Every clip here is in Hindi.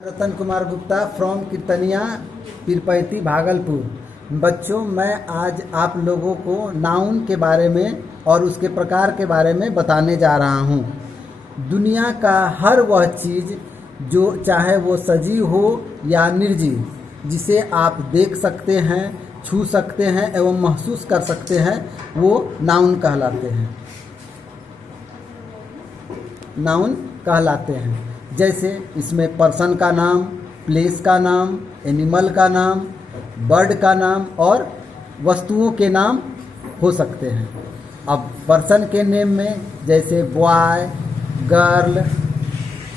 रतन कुमार गुप्ता फ्रॉम कीर्तनिया पीरपैती भागलपुर। बच्चों, मैं आज आप लोगों को नाउन के बारे में और उसके प्रकार के बारे में बताने जा रहा हूँ। दुनिया का हर वह चीज़ जो चाहे वो सजीव हो या निर्जीव, जिसे आप देख सकते हैं, छू सकते हैं एवं महसूस कर सकते हैं, वो नाउन कहलाते हैं। नाउन कहलाते हैं। जैसे इसमें पर्सन का नाम, प्लेस का नाम, एनिमल का नाम, बर्ड का नाम और वस्तुओं के नाम हो सकते हैं। अब पर्सन के नेम में जैसे बॉय, गर्ल,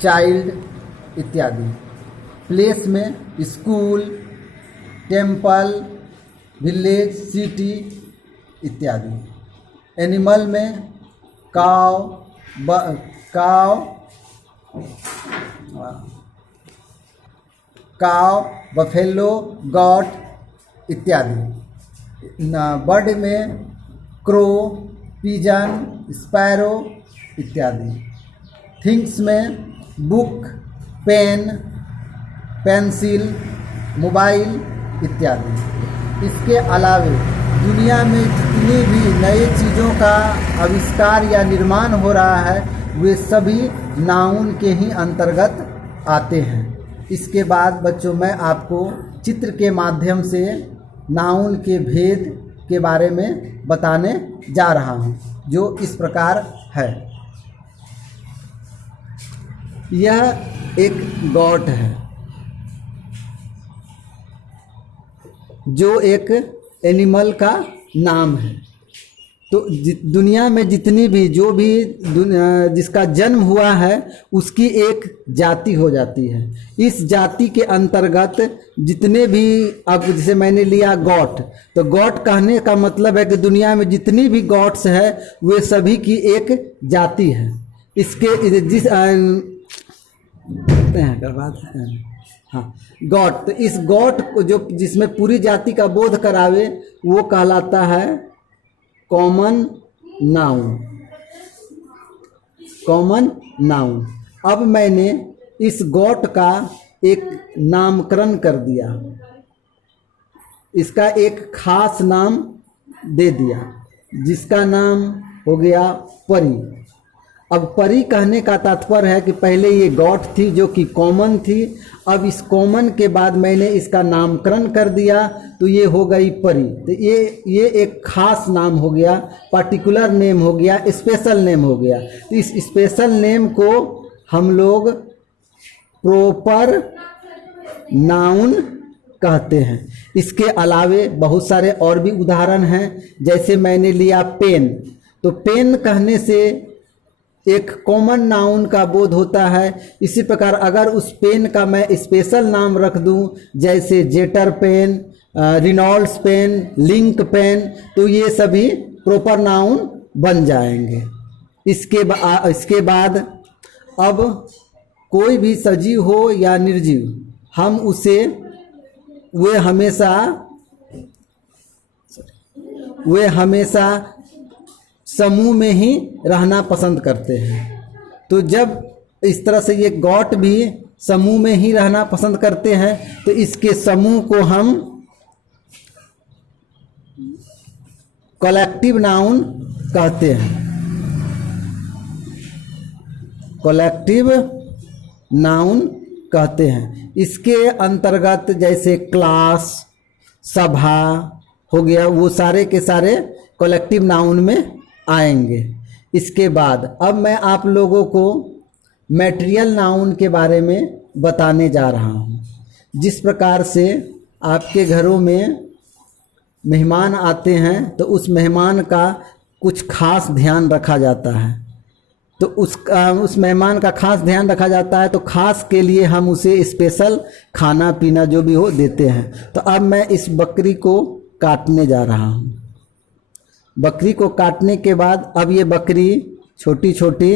चाइल्ड इत्यादि। प्लेस में स्कूल, टेम्पल, विलेज, सिटी इत्यादि। एनिमल में काव, बफेलो, गॉट इत्यादि। बर्ड में क्रो, पिजन, स्पैरो इत्यादि। थिंग्स में बुक, पेन, पेंसिल, मोबाइल इत्यादि। इसके अलावे दुनिया में जितनी भी नई चीज़ों का आविष्कार या निर्माण हो रहा है, वे सभी नाउन के ही अंतर्गत आते हैं। इसके बाद बच्चों, मैं आपको चित्र के माध्यम से नाउन के भेद के बारे में बताने जा रहा हूँ, जो इस प्रकार है। यह एक गॉट है, जो एक एनिमल का नाम है। तो दुनिया में जितनी भी जो भी जिसका जन्म हुआ है, उसकी एक जाति हो जाती है। इस जाति के अंतर्गत जितने भी, अब जैसे मैंने लिया गॉट, तो गॉट कहने का मतलब है कि दुनिया में जितनी भी गॉट्स है, वे सभी की एक जाति है। इसके जिस हाँ, गॉट, तो इस गॉट को जो जिसमें पूरी जाति का बोध करावे, वो कहलाता है कॉमन नाउन। Common noun. अब मैंने इस गॉट का एक नामकरण कर दिया, इसका एक खास नाम दे दिया, जिसका नाम हो गया परी। अब परी कहने का तात्पर्य है कि पहले ये गॉट थी जो कि कॉमन थी। अब इस कॉमन के बाद मैंने इसका नामकरण कर दिया, तो ये हो गई परी। तो ये एक खास नाम हो गया, पार्टिकुलर नेम हो गया, स्पेशल नेम हो गया। तो इस स्पेशल नेम को हम लोग प्रॉपर नाउन कहते हैं। इसके अलावे बहुत सारे और भी उदाहरण हैं। जैसे मैंने लिया पेन, तो पेन कहने से एक कॉमन नाउन का बोध होता है। इसी प्रकार अगर उस पेन का मैं स्पेशल नाम रख दूं, जैसे Jotter pen, Reynolds pen, Linc pen, तो ये सभी प्रॉपर नाउन बन जाएंगे। इसके बाद अब कोई भी सजीव हो या निर्जीव, हम उसे वे हमेशा समूह में ही रहना पसंद करते हैं। तो जब इस तरह से ये गॉट भी समूह में ही रहना पसंद करते हैं, तो इसके समूह को हम कलेक्टिव नाउन कहते हैं। कलेक्टिव नाउन कहते हैं। इसके अंतर्गत जैसे क्लास, सभा हो गया, वो सारे के सारे कलेक्टिव नाउन में आएंगे। इसके बाद अब मैं आप लोगों को मैटेरियल नाउन के बारे में बताने जा रहा हूँ। जिस प्रकार से आपके घरों में मेहमान आते हैं, तो उस मेहमान का कुछ खास ध्यान रखा जाता है। तो उस मेहमान का खास ध्यान रखा जाता है, तो खास के लिए हम उसे स्पेशल खाना पीना जो भी हो देते हैं। तो अब मैं इस बकरी को काटने जा रहा हूँ। बकरी को काटने के बाद अब ये बकरी छोटी छोटी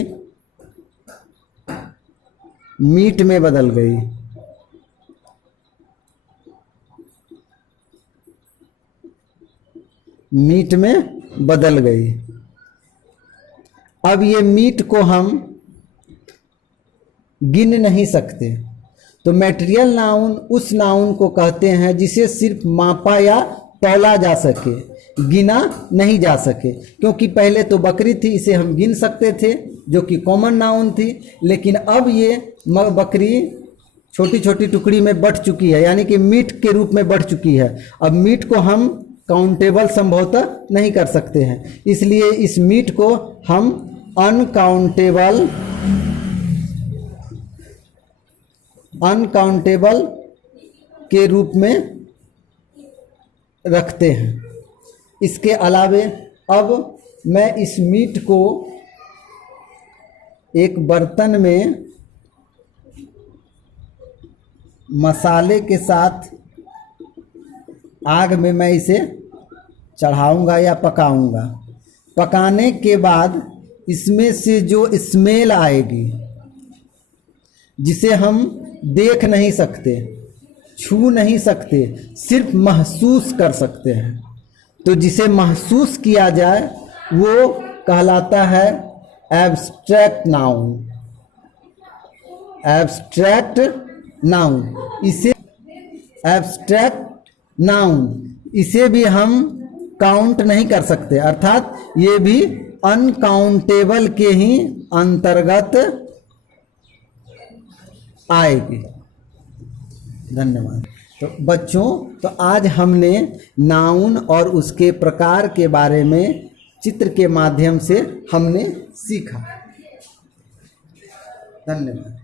मीट में बदल गई। मीट में बदल गई। अब ये मीट को हम गिन नहीं सकते, तो मैटेरियल नाउन उस नाउन को कहते हैं जिसे सिर्फ मापा या तौला जा सके, गिना नहीं जा सके। क्योंकि पहले तो बकरी थी, इसे हम गिन सकते थे जो कि कॉमन नाउन थी, लेकिन अब ये बकरी छोटी छोटी टुकड़ी में बढ़ चुकी है, यानी कि मीट के रूप में बढ़ चुकी है। अब मीट को हम काउंटेबल संभवतः नहीं कर सकते हैं, इसलिए इस मीट को हम अनकाउंटेबल के रूप में रखते हैं। इसके अलावे अब मैं इस मीट को एक बर्तन में मसाले के साथ आग में मैं इसे चढ़ाऊंगा या पकाऊंगा। पकाने के बाद इसमें से जो स्मेल आएगी, जिसे हम देख नहीं सकते, छू नहीं सकते, सिर्फ महसूस कर सकते हैं, तो जिसे महसूस किया जाए वो कहलाता है एब्स्ट्रैक्ट नाउन। एब्स्ट्रैक्ट नाउन, इसे एब्स्ट्रैक्ट नाउन, इसे भी हम काउंट नहीं कर सकते, अर्थात ये भी अनकाउंटेबल के ही अंतर्गत आएगी। धन्यवाद। तो बच्चों, तो आज हमने नाउन और उसके प्रकार के बारे में चित्र के माध्यम से हमने सीखा। धन्यवाद।